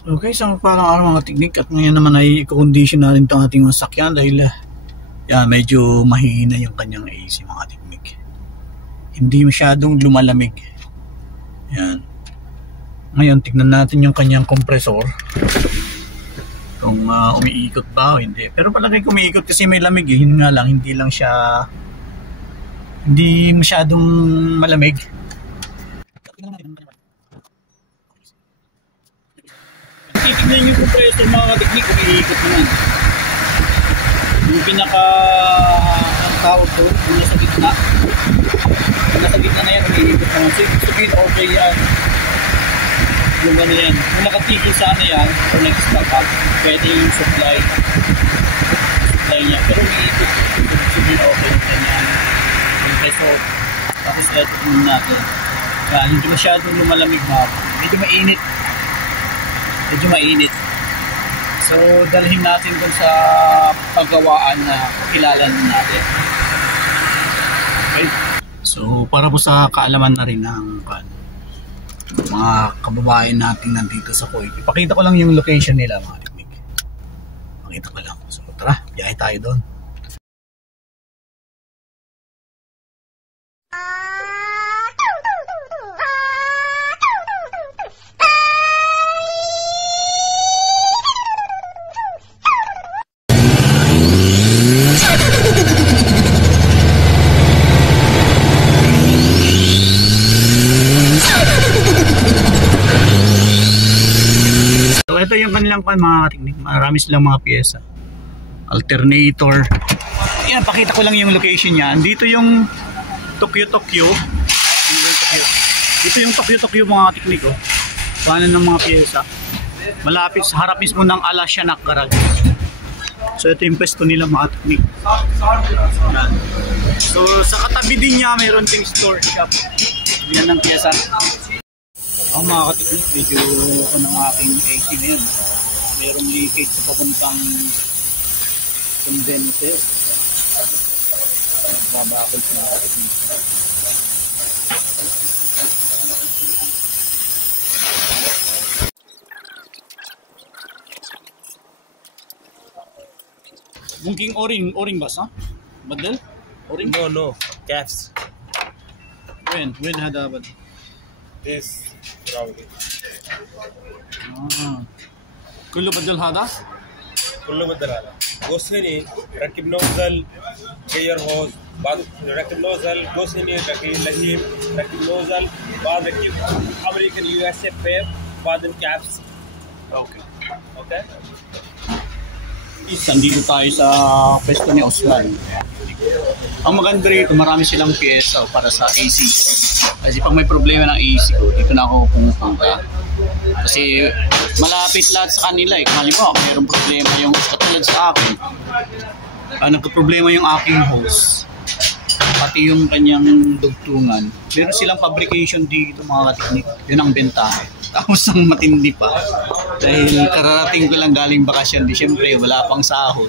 Okay, so parang araw mga teknik at ngayon naman ay i-condition na rin itong ating masakyan dahil medyo mahina yung kanyang AC mga teknik. Hindi masyadong lumalamig. Yan. Ngayon, tignan natin yung kanyang compressor. Kung umiikot ba o hindi. Pero palagay ko umiikot kasi may lamig eh. Yun nga lang, hindi masyadong malamig. Titignan yung compressor mga teknik, umiikot naman. Yung pinaka ang tawag doon, yung nasa gitna. Yung nasa gitna na yan, umiikot naman. So, sabihin okay yan. Yung ano yan. Kung nakatigil sana yan, or nag-stop up, pwede yung supply niya. Pero umiikot. Sabihin okay yung kanyang compressor. Tapos ito naman natin. Hindi masyadong lumalamig mga. Medyo mainit. So dalhin natin dun sa paggawaan na kilala natin. Okay. So para po sa kaalaman na rin ng mga kababayan natin nandito sa Kuwait. Ipakita ko lang yung location nila mga teknik. Pakita ko lang. So tara, biyahe tayo doon. Ito yung kanilang mga teknik, marami silang mga pyesa, alternator. Ayan, pakita ko lang yung location niya. Dito yung Tokyo. Dito yung Tokyo mga teknik oh. Kanan ng mga pyesa. Malapit sa harap mismo ng Alasyanak Garage. So ito yung pwesto nila mga teknik. Ayan. So sa katabi din niya mayroon ding store shop. Yan ang pyesa. Ang mga katiknik, video ko ng aking AC na yan. Mayroong leakage sa papuntang condenser. Babakol sa mga katiknik. Mungkin oring bas, ha? Badal? Oring? No. Caps. When hada badal? This. كله بدل هذا؟ كله بدل هذا. بص هنا ركب نوزل غير هوز بعد ركب نوزل بص هنا ركب لهيب ركب نوزل بعد ركب امريكان يو اس اف بيب بعد الكابس. Okay. Nandito tayo sa pwesto ni Osman. Ang maganda rito, marami silang pyesa para sa AC. Kasi pag may problema ng AC ko, dito na ako pumupunta. Kasi malapit lahat sa kanila eh. Kung halimbawa, mayroong problema yung katulad sa akin. Nagka-problema yung aking hose. Pati yung kanyang dugtungan. Meron silang fabrication dito mga kateknik. Yun ang bentahe. Tapos ang matindi pa. Dahil kararating ko lang galing bakasyon. Di syempre wala pang sahod.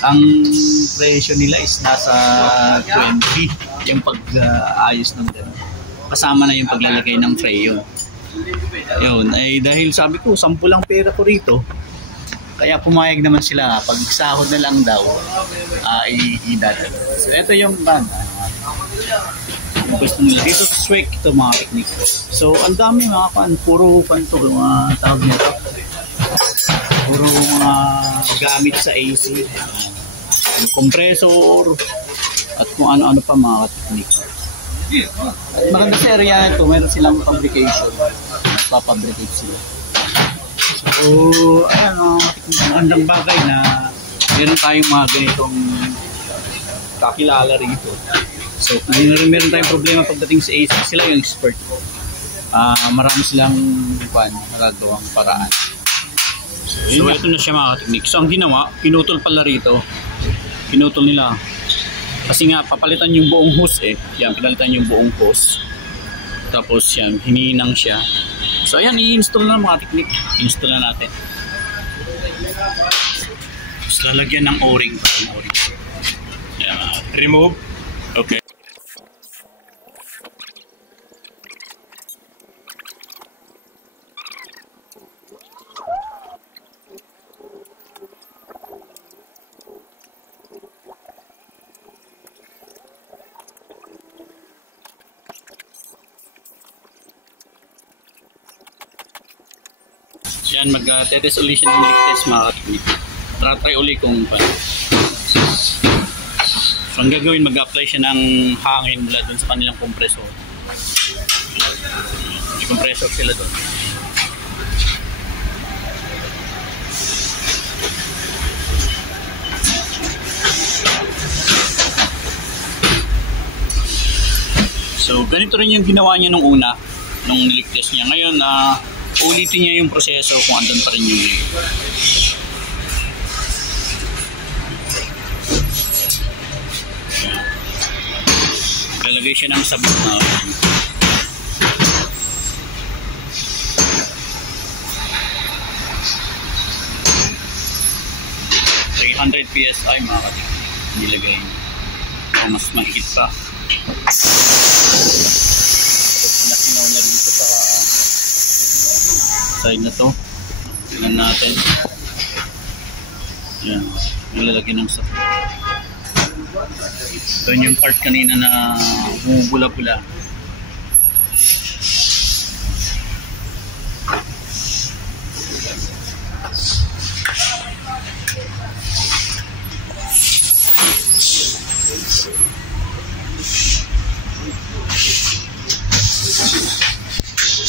Ang presyo nila is nasa 20 yung pag-ayos ng gano'n. Kasama na yung paglalagay ng freon. Yun, ay dahil sabi ko 10 lang pera ko rito. Kaya pumayag naman sila pag sahod na lang daw i-dalag. So ito yung gusto nila dito sa Swek ito mga teknik. So ang dami mga puro panto mga tawag nito. Puro mga gamit sa AC. Compressor at kung ano-ano pa mga teknik. At maganda sa area ito, meron silang fabrication. Papabricate sila. So, ayan magandang bagay na meron tayong mga ganitong kakilala rito. So, kung meron tayong problema pagdating sa AC, sila yung expert. Marami silang magagawang paraan. So, ito na siya mga teknik. So, ang ginawa, pinutol pala rito. Pinutol nila. Kasi nga, papalitan yung buong hose eh. Yan, pinalitan yung buong hose. Tapos yan, hininang siya. So, ayan, i-install na mga teknik. I-install na natin. Tapos lalagyan ng o-ring. Yan, remove. Okay. Yan, mag-test uli siya ng leak test mga katiknik. Try uli kung paano. So, ang gagawin, mag-apply siya ng hangin mula dun sa kanilang compressor. May compressor sila dun. So, ganito rin yung ginawa niya nung una, nung leak test niya. Ngayon, ulitin niya yung proseso kung andun pa rin yung leak. Lalagay siya ng sabon na 300 PSI mga katiknik. Nilagay niya. O mas mahigit pa. Nasinaw na dito sa side na to. Tingnan natin. Yan. Nilalagay ng sabon. Ito yung part kanina na bumubula-bula.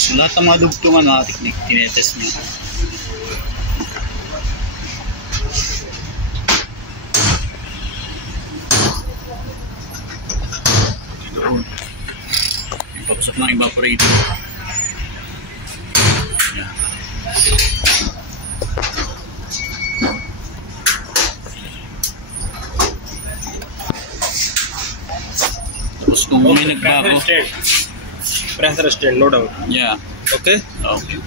So, lahat ng mga dugtungan mga teknik, tinetest niya. Yung papasok ng evaporator. Yan. Tapos kung may nagbago, pressure stand, no doubt. yeah. Okay? Okay.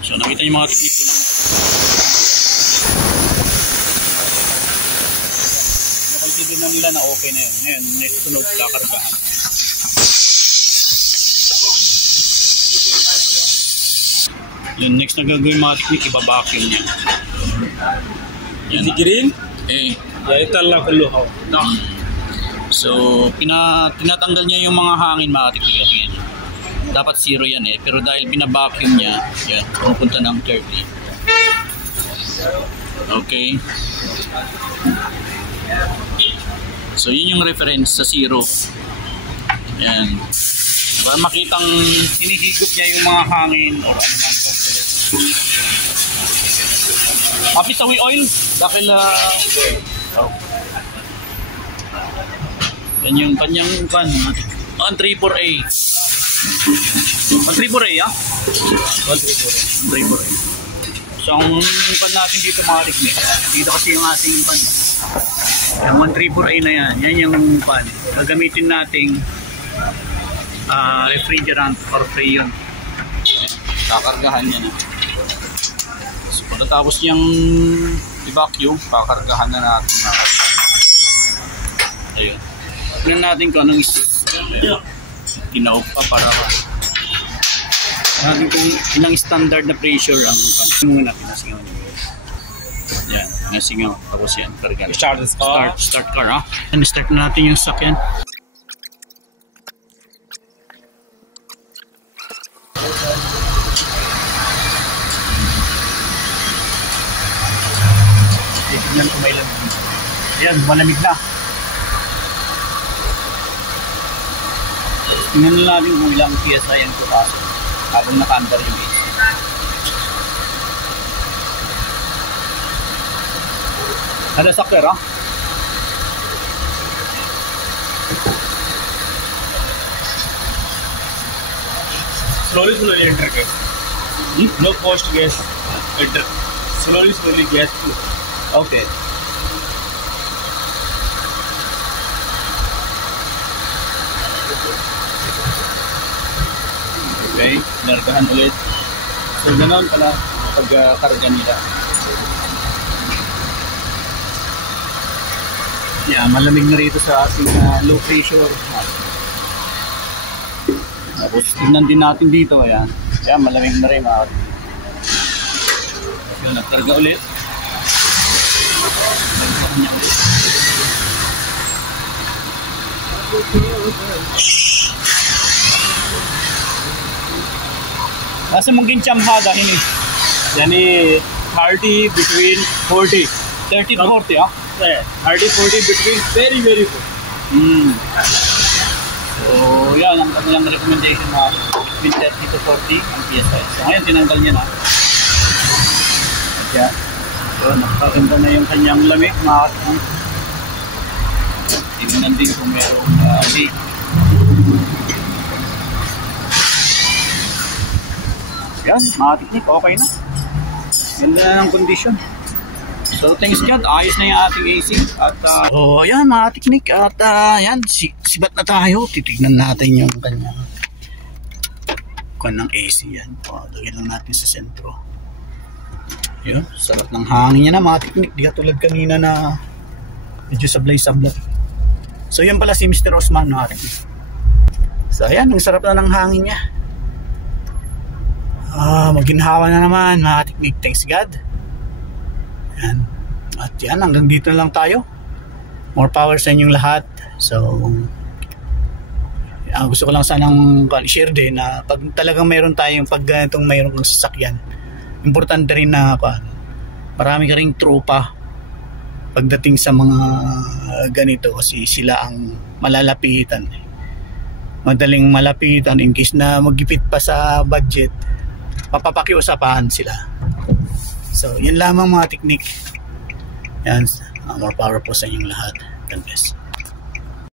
So nakita niyo mga teknik ko lang. Nakonsider na nila na okay na yun. Ngayon, next sunod, kakargahan. Yun, next na gagawin mga teknik, iba-vacuum niya. Is it green? Eh. Yeah, itala kulluhaw. So, tinatanggal niya yung mga hangin mga teknik. Yan. Dapat 0 yan eh. Pero dahil binabacuum niya, yan, pumunta ng 30. Okay. So, yun yung reference sa 0. Yan. Para makitang hinihigop niya yung mga hangin or ano man. Kapit sa oil dahil yan yung kanyang pan. 134A. 134A ah? 134A. So ang pan natin dito mga teknik, dito kasi yung ating pan. Yung 134A na yan, yan yung pan. Gagamitin nating refrigerant or freon. Kakargahan yan. So pagkatapos niyang i-vacuum, kakargahan na natin. Ayun. Tignan natin kung anong tinawag pa para natin kung ilang standard na pressure ang muna pinasingaw niyo. Yan, pinasingaw. Tapos yan, karga. Start car ha. And start na natin yung sakyan. Tignan kung may lamig. Ayan, malamig na. Tingnan na natin kung ilang PSI ang pupasok habang naka-under yung AC. Ada sakter ha? Slowly enter gas. No post gas. Enter. Slowly gas flow. Okay. Okay, largahan ulit. So, ganoon pala pagkarga nila. Yeah, malamig na rito sa ating low pressure. Tapos, tignan din natin dito. Ayan. Yeah, malamig na rin. So, nagkarga ulit. Largahan niya ulit. Nasa mong ginchamhada, hindi. यानी 30 between 40. 30 to 40, ah? 30-40 between very very good. So, yan ang kanilang recommendation na between 30 to 40 ang PSI. So, ngayon, tinanggal niya na. At yan. So, nakakaganda na yung kanyang lamig. Tingnan din kung mayroong leak. Yan, mga teknik, okay na. Ganda na ng condition. So, thanks God, ayos na yung ating AC. At, so, ayan mga teknik. At, yan, sibat na tayo. Titignan natin yung kanyang ng AC yan. O, lagyan lang natin sa sentro. Yun, sarap ng hangin niya na mga teknik. Di katulad kanina na medyo sablay-sablay. So, yun pala si Mr. Osman mga teknik. So, ayan, ang sarap na ng hangin niya. Maginhawa na naman mga teknik. Thanks God. Yan. At yan, hanggang dito na lang tayo. More power sa inyong lahat. So, gusto ko lang sanang share din na pag talagang mayroon tayong pag ganitong mayroon kang sasakyan, importante rin na marami ka ring tropa pagdating sa mga ganito kasi sila ang malalapitan. Madaling malapitan in case na magipit pa sa budget, papapakiusapahan sila. So, yun lamang mga teknik. Yan, more power po sa inyong lahat. God bless.